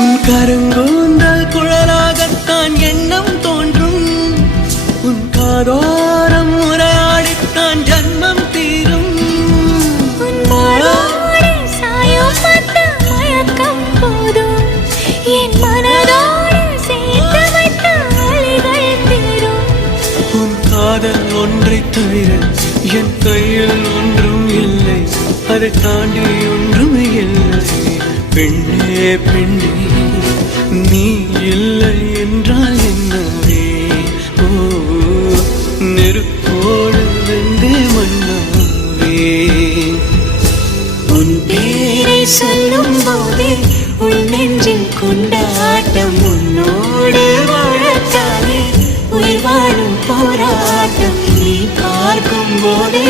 உன் கருங்கூந்தல் குழலாகத்தான் எண்ணம் தோன்றும். உன் காதோரம் உரையாடித்தான் ஜன்மம் தீரும். என் மனதோடு சேர்த்து வைத்த வழிகள் தீரும். உன் காதல் ஒன்றை தவிர என் கையில் ஒன்றும் இல்லை, அதை தாண்டி ஒன்றும் இல்லை. பெண்ணே பெண்ணே நீ இல்லை என்றால் என்னவே? ஓ நெருப்போடு வெந்தே மண்ணாவே. உன் பேரை சொல்லும் போதே உன் நெஞ்சில் கொண்டாட்டம். உன்னோடு வாழத்தானே உயிர் வாழும் போராட்டம். நீ பார்க்கும் போதே